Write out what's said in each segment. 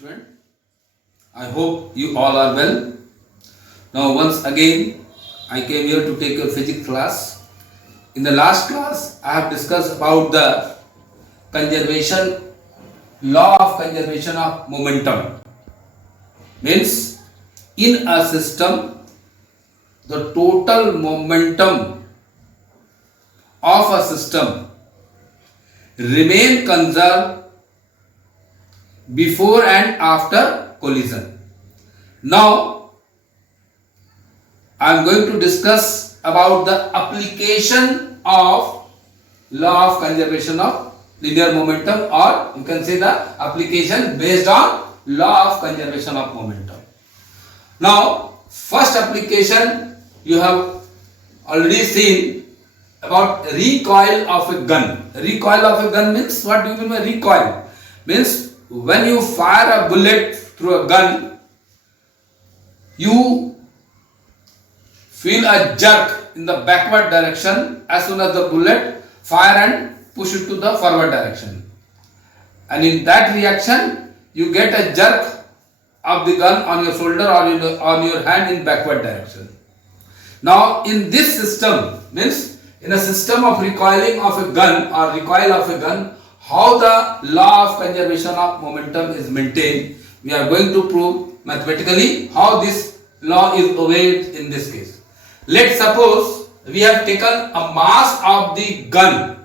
Student, I hope you all are well. Now, once again, I came here to take your physics class. In the last class, I have discussed about the conservation, law of conservation of momentum. Means, in a system, the total momentum of a system remain conserved before and after collision. Now I am going to discuss about the application of law of conservation of linear momentum, or you can say the application based on law of conservation of momentum. Now first application you have already seen about recoil of a gun. Recoil of a gun means, what do you mean by recoil? Means when you fire a bullet through a gun, you feel a jerk in the backward direction as soon as the bullet fire and push it to the forward direction. And in that reaction, you get a jerk of the gun on your shoulder or on your hand in backward direction. Now in this system, means in a system of recoiling of a gun or recoil of a gun, how the law of conservation of momentum is maintained, we are going to prove mathematically how this law is obeyed in this case. Let's suppose we have taken a mass of the gun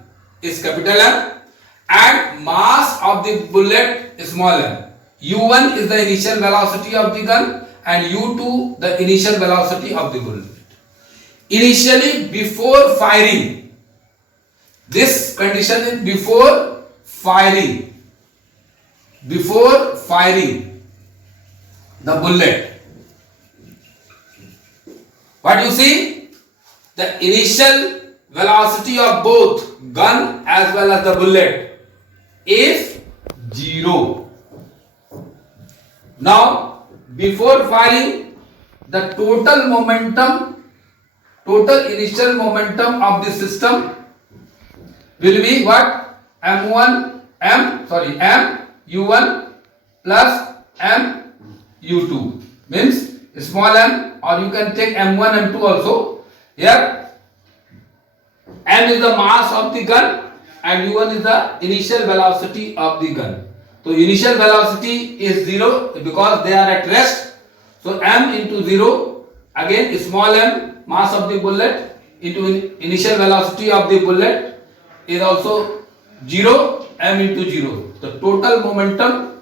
is capital M and mass of the bullet is small m. U1 is the initial velocity of the gun and U2 the initial velocity of the bullet. Initially, before firing, this condition is before firing the bullet, what you see, the initial velocity of both gun as well as the bullet is 0. Now before firing, the total initial momentum of the system will be what? mu1 plus mu2 means small m, or you can take m1 m2 also. Here m is the mass of the gun and u1 is the initial velocity of the gun. So initial velocity is 0 because they are at rest. So m into 0, again small m, mass of the bullet into initial velocity of the bullet is also 0, m into 0. The total momentum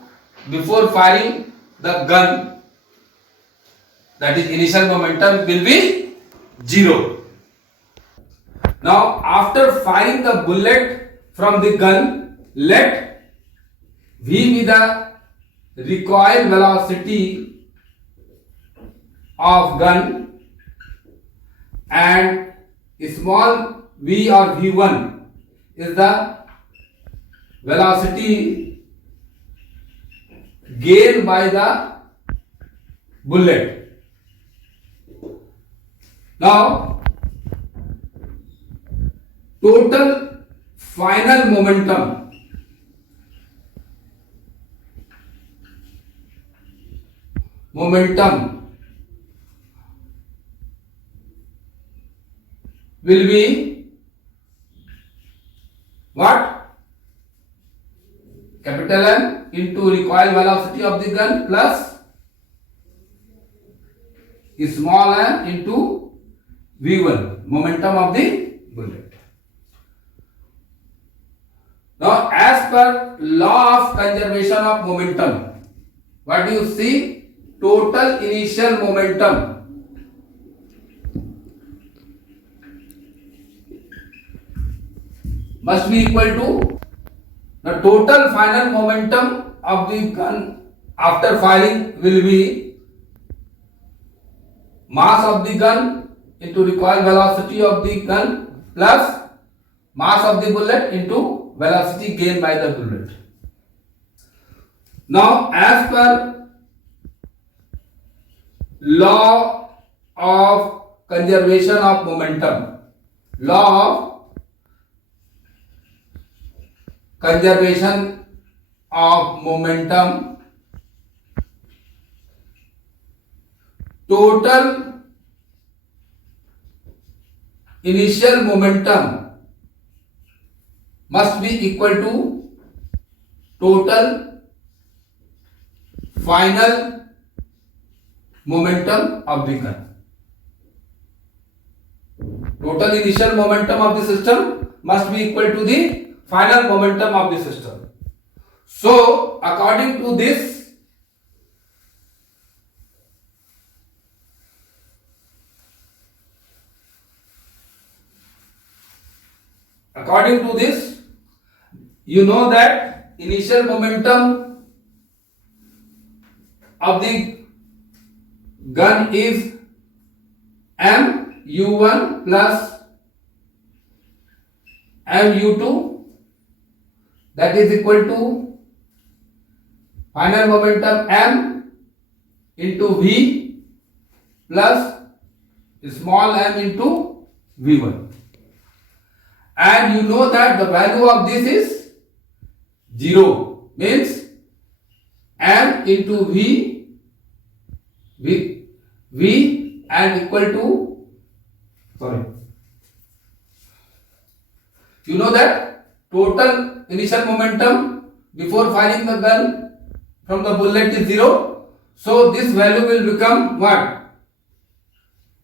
before firing the gun, that is initial momentum, will be 0. Now after firing the bullet from the gun, let v be the recoil velocity of gun and small v or v1 is the velocity gained by the bullet. Now total final momentum will be what? Capital M into recoil velocity of the gun plus small m into v1, momentum of the bullet. Now as per law of conservation of momentum, what do you see? Total initial momentum must be equal to the total final momentum of the gun after firing will be mass of the gun into recoil velocity of the gun plus mass of the bullet into velocity gained by the bullet. Now as per law of conservation of momentum, law of conservation of momentum total initial momentum must be equal to total final momentum of the gun. Total initial momentum of the system must be equal to the final momentum of the system. So, according to this, you know that initial momentum of the gun is mu1 plus mu2, that is equal to final momentum m into v plus small m into v1. And you know that the value of this is 0, means m into v and equal to, you know that total initial momentum before firing the gun from the bullet is 0. So this value will become what?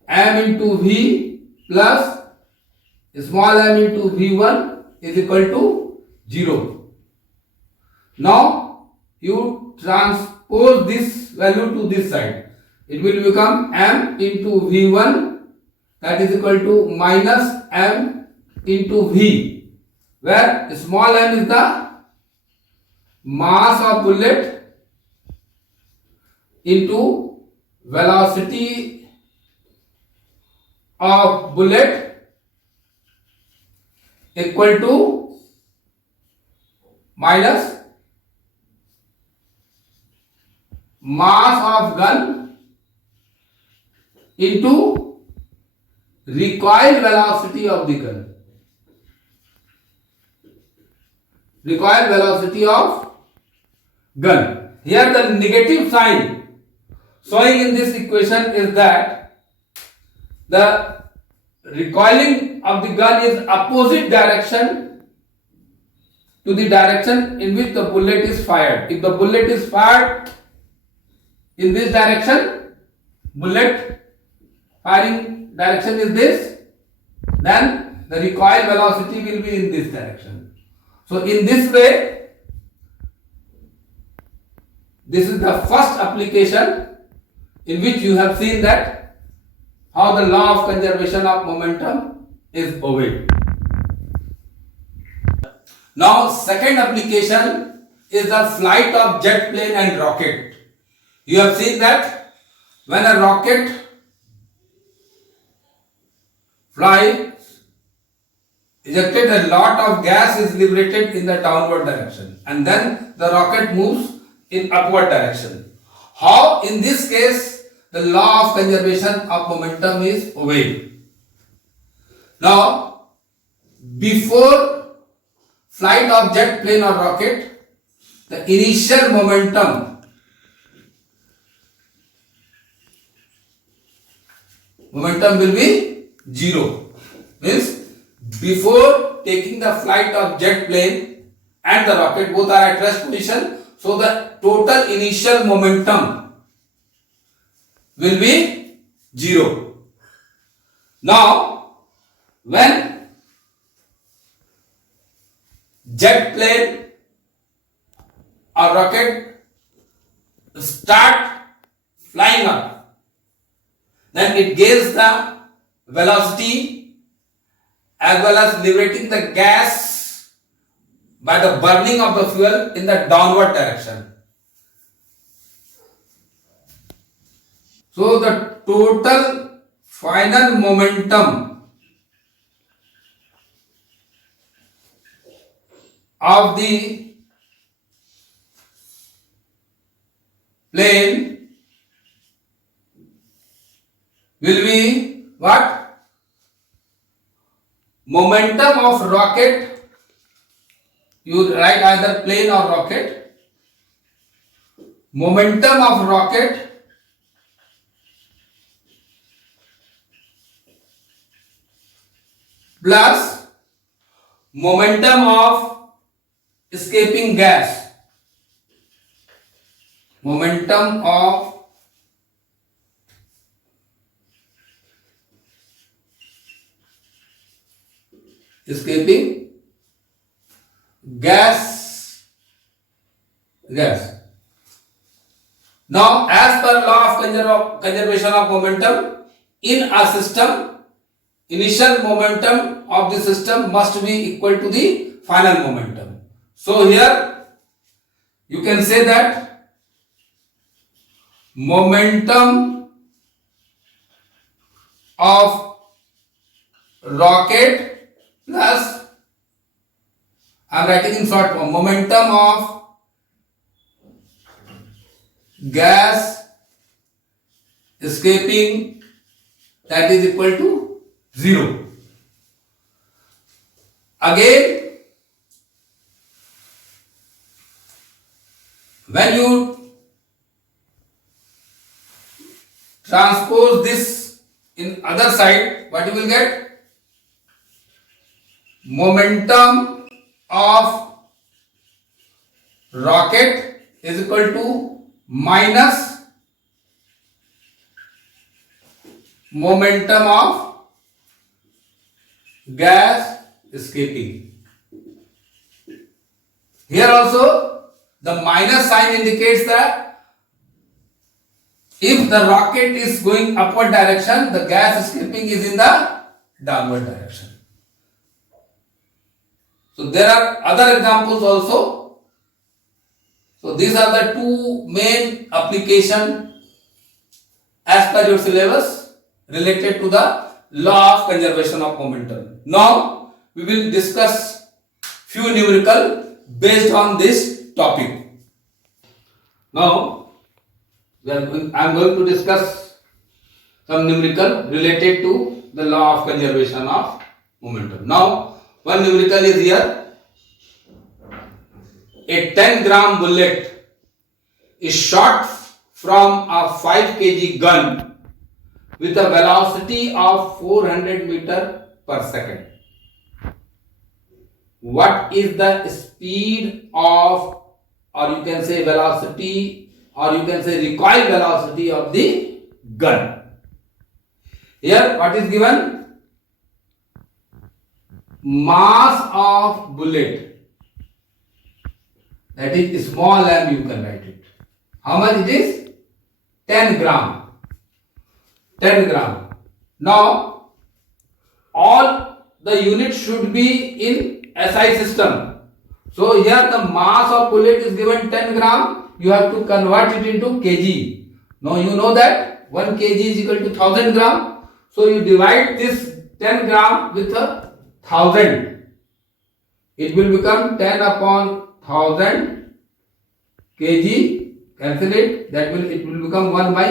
M into v plus small m into v1 is equal to 0. Now you transpose this value to this side. It will become m into v1, that is equal to minus m into v, where small m is the mass of bullet into velocity of bullet equal to minus mass of gun into recoil velocity of the gun. Recoil velocity of gun. Here the negative sign showing in this equation is that the recoiling of the gun is opposite direction to the direction in which the bullet is fired. If the bullet is fired in this direction, bullet firing direction is this, then the recoil velocity will be in this direction. So in this way, this is the first application in which you have seen that how the law of conservation of momentum is obeyed. Now second application is the flight of jet plane and rocket. You have seen that when a rocket flies, ejected, a lot of gas is liberated in the downward direction and then the rocket moves in upward direction. How in this case the law of conservation of momentum is obeyed? Now, before flight of jet plane or rocket, the initial momentum will be 0. Means before taking the flight of jet plane and the rocket, both are at rest position, so the total initial momentum will be 0. Now, when jet plane or rocket start flying up, then it gains the velocity as well as liberating the gas by the burning of the fuel in the downward direction. So the total final momentum of the plane will be what? Momentum of rocket, you write either plane or rocket. Momentum of rocket plus momentum of escaping gas. Momentum of escaping gas. Now, as per law of conservation of momentum, in a system, initial momentum of the system must be equal to the final momentum. So here you can say that momentum of rocket plus, I am writing in short form, momentum of gas escaping, that is equal to 0. Again, when you transpose this in other side, what you will get? Momentum of rocket is equal to minus momentum of gas escaping. Here also the minus sign indicates that if the rocket is going upward direction, the gas escaping is in the downward direction. So there are other examples also. So these are the two main applications as per your syllabus related to the law of conservation of momentum. Now we will discuss few numerical based on this topic. Now I am going to discuss some numerical related to the law of conservation of momentum. Now one numerical is here. A 10-gram bullet is shot from a 5 kg gun with a velocity of 400 meter per second. What is the speed of, or you can say velocity, or you can say recoil velocity of the gun? Here what is given? Mass of bullet, that is small m, you can write it. How much it is? 10 gram. 10 gram. Now all the units should be in SI system. So here the mass of bullet is given 10 gram. You have to convert it into kg. Now you know that 1 kg is equal to 1000 gram. So you divide this 10 gram with 1000. It will become 10 upon 1000 kg. Cancel it. It will become 1 by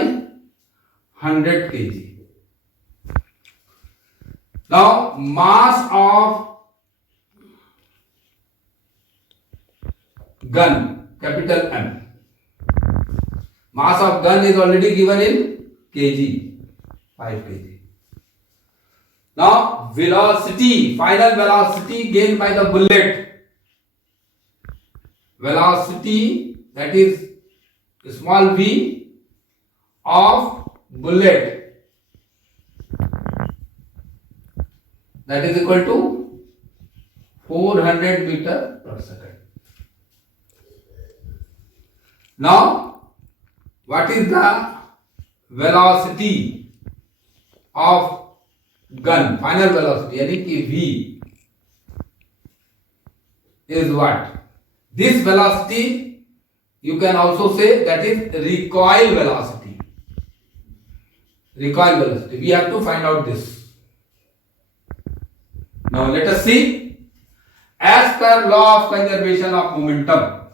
100 kg. Now mass of gun, capital M. Mass of gun is already given in kg, 5 kg. Now velocity, final velocity gained by the bullet. Velocity, that is small v of bullet, that is equal to 400 meter per second. Now what is the velocity of gun, final velocity, यानी कि v is what? This velocity you can also say that is recoil velocity. Recoil velocity. We have to find out this. Now let us see. As per law of conservation of momentum,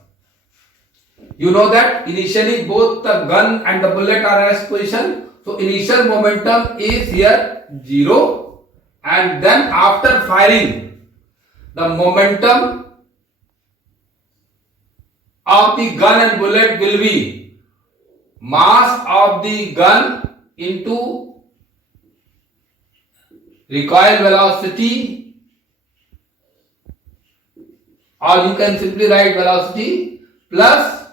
you know that initially both the gun and the bullet are at rest position. So initial momentum is here 0, and then after firing, the momentum of the gun and bullet will be mass of the gun into recoil velocity or you can simply write velocity plus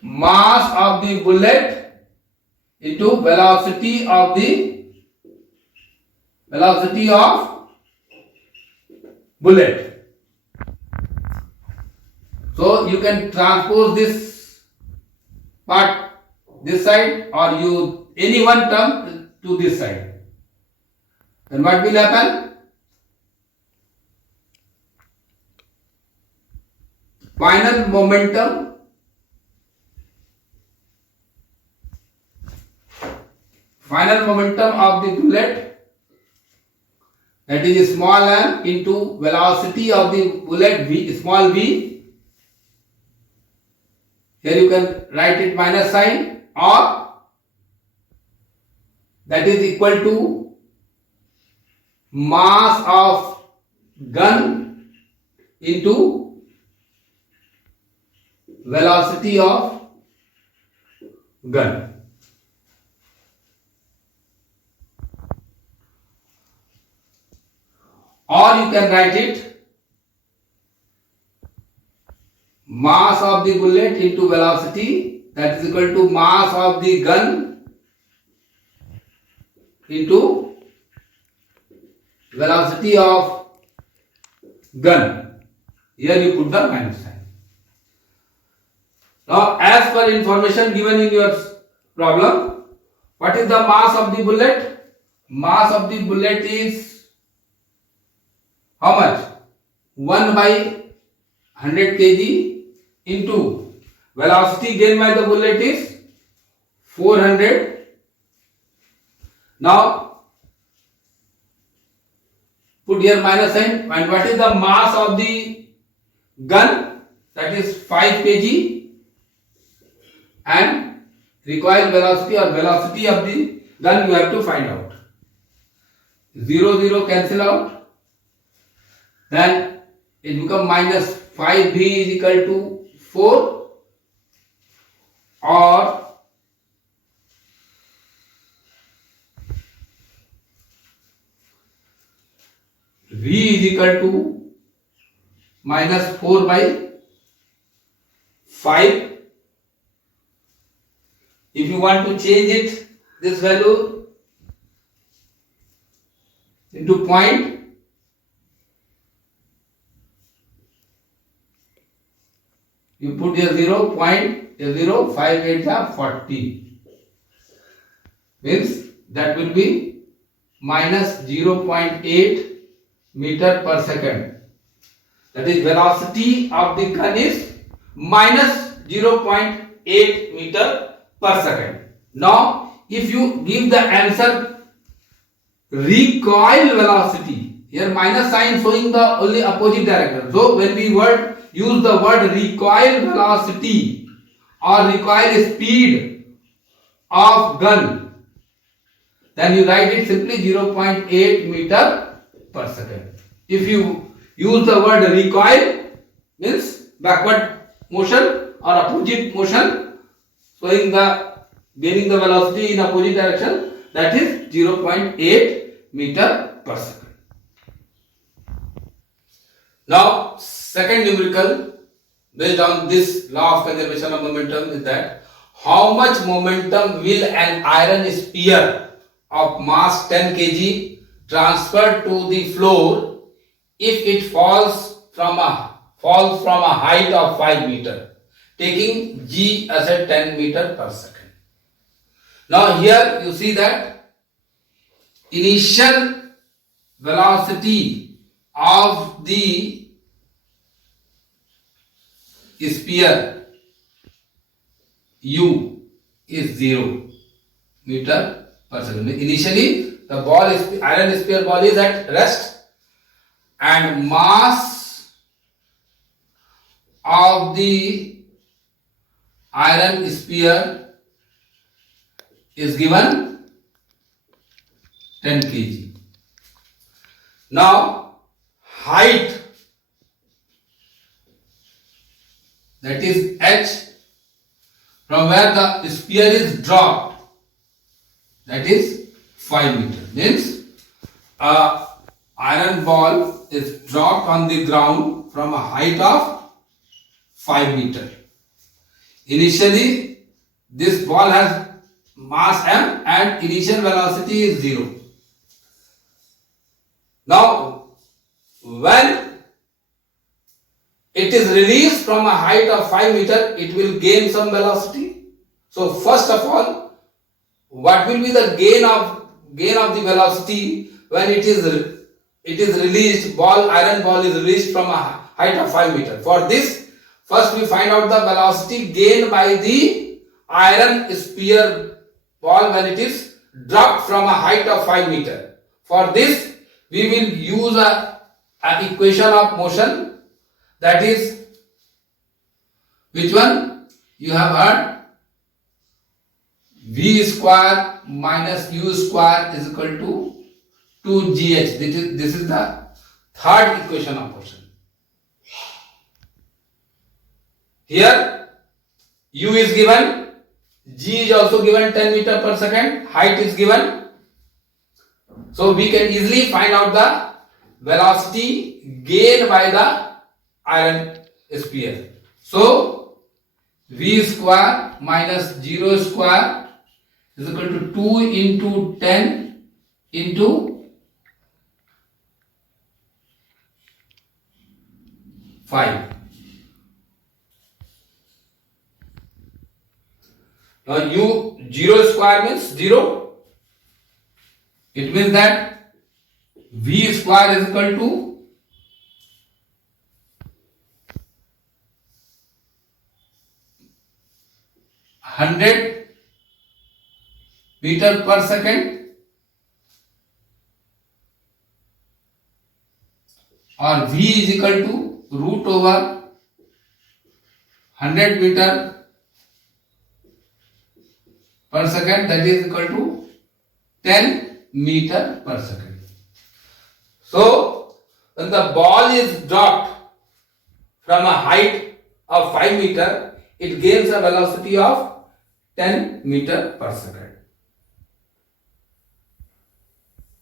mass of the bullet into velocity of bullet. So you can transpose this part this side, or you any one term to this side. Then what will happen? Final momentum of the bullet, that is small m, into velocity of the bullet v, small v. Here you can write it minus sign, or that is equal to mass of gun into velocity of gun. Or you can write it mass of the bullet into velocity, that is equal to mass of the gun into velocity of gun. Here you put the minus sign. Now, as per information given in your problem, what is the mass of the bullet? Mass of the bullet is how much? 1 by 100 kg into velocity gained by the bullet is 400. Now put here minus sign, and what is the mass of the gun? That is 5 kg, and recoil velocity or velocity of the gun you have to find out. 0 0 cancel out. Then it becomes minus 5v is equal to 4, or v is equal to minus 4 by 5. If you want to change it, this value into point, you put here 0.0, 5 8 are 40. Means that will be minus 0.8 meter per second. That is, velocity of the gun is minus 0.8 meter per second. Now, if you give the answer recoil velocity, here minus sign showing the only opposite direction. So when we use the word recoil velocity or recoil speed of gun, then you write it simply 0.8 meter per second. If you use the word recoil, means backward motion or opposite motion, showing the gaining the velocity in opposite direction, that is 0.8 meter per second. Now, second numerical based on this law of conservation of momentum is that how much momentum will an iron sphere of mass 10 kg transfer to the floor if it falls from a height of 5 meter, taking g as a 10 meter per second. Now here you see that initial velocity of the sphere u is 0 meter per second. Initially the ball is, iron sphere ball is at rest, and mass of the iron sphere is given 10 kg. Now height, that is h, from where the sphere is dropped, that is 5 meter. Means iron ball is dropped on the ground from a height of 5 meter. Initially, this ball has mass m and initial velocity is 0. Now, when it is released from a height of 5 meter, it will gain some velocity. So, first of all, what will be the gain of the velocity when it is released? Iron ball is released from a height of 5 meter. For this, first we find out the velocity gained by the iron sphere ball when it is dropped from a height of 5 meter. For this, we will use an equation of motion, that is, which one? You have heard, v square minus u square is equal to 2gh. This is the third equation of motion. Here u is given, g is also given 10 meter per second, height is given. So we can easily find out the velocity gained by the iron sphere. So v square minus 0 square is equal to 2 into 10 into 5. Now 0 square means 0. It means that v square is equal to 100 meter per second, or v is equal to root over 100 meter per second, that is equal to 10 meter per second. So when the ball is dropped from a height of 5 meter, it gains a velocity of 10 meter per second.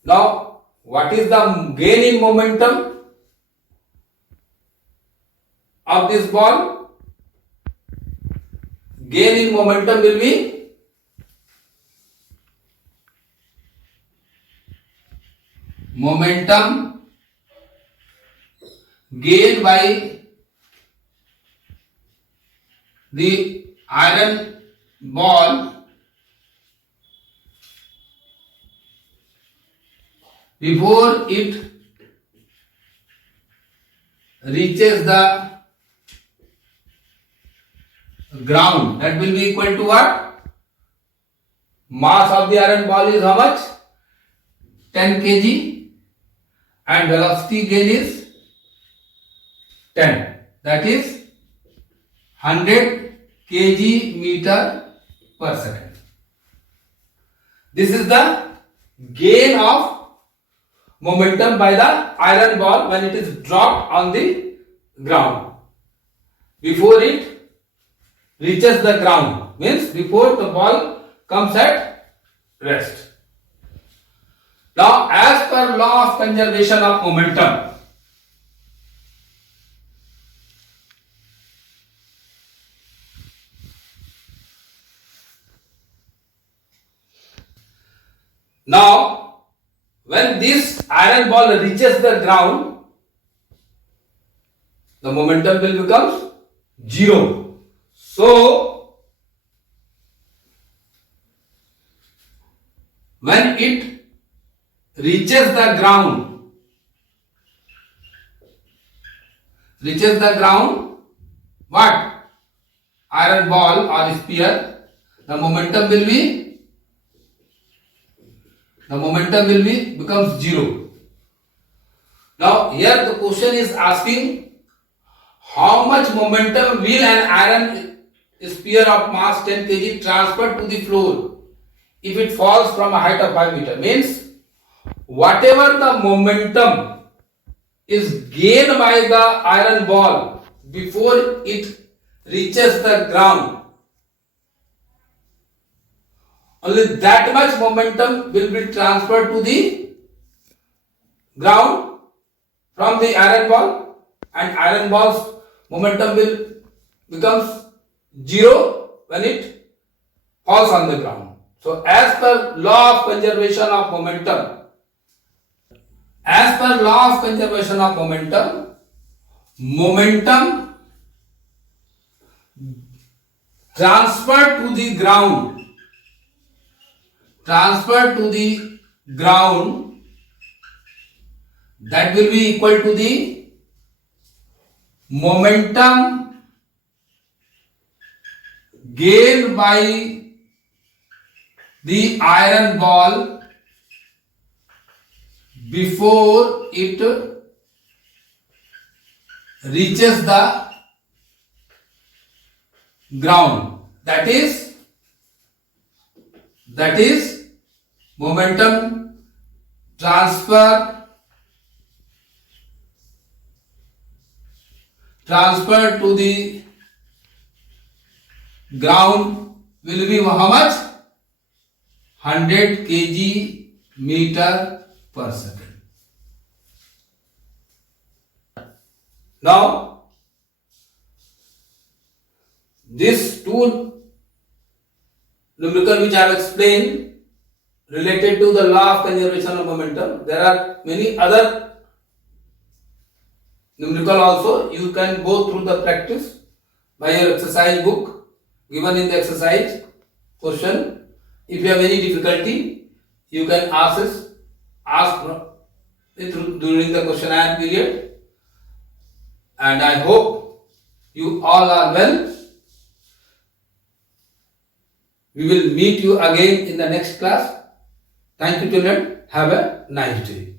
Now, what is the gain in momentum of this ball? Gain in momentum will be momentum gained by the iron ball before it reaches the ground. That will be equal to what? Mass of the iron ball is how much? 10 kg, and velocity gain is 10. That is 100 kg meter per second. This is the gain of momentum by the iron ball when it is dropped on the ground. Before it reaches the ground, means before the ball comes at rest. Now, as per law of conservation of momentum, now when this iron ball reaches the ground, the momentum will become 0. So when it reaches the ground, what? Iron ball or sphere, the momentum will be becomes 0. Now here the question is asking, how much momentum will an iron sphere of mass 10 kg transfer to the floor if it falls from a height of 5 meter? Means whatever the momentum is gained by the iron ball before it reaches the ground, only that much momentum will be transferred to the ground from the iron ball, and iron ball's momentum will becomes zero when it falls on the ground. So as per law of conservation of momentum, momentum transferred to the ground, that will be equal to the momentum gained by the iron ball before it reaches the ground. That is momentum transfer to the ground will be how much? 100 kg meter per second. Now, this two numerical which I have explained related to the law of conservation of momentum. There are many other numerical also. You can go through the practice by your exercise book given in the exercise question. If you have any difficulty, you can ask during the question and answer period. And I hope you all are well. We will meet you again in the next class. Thank you, children. Have a nice day.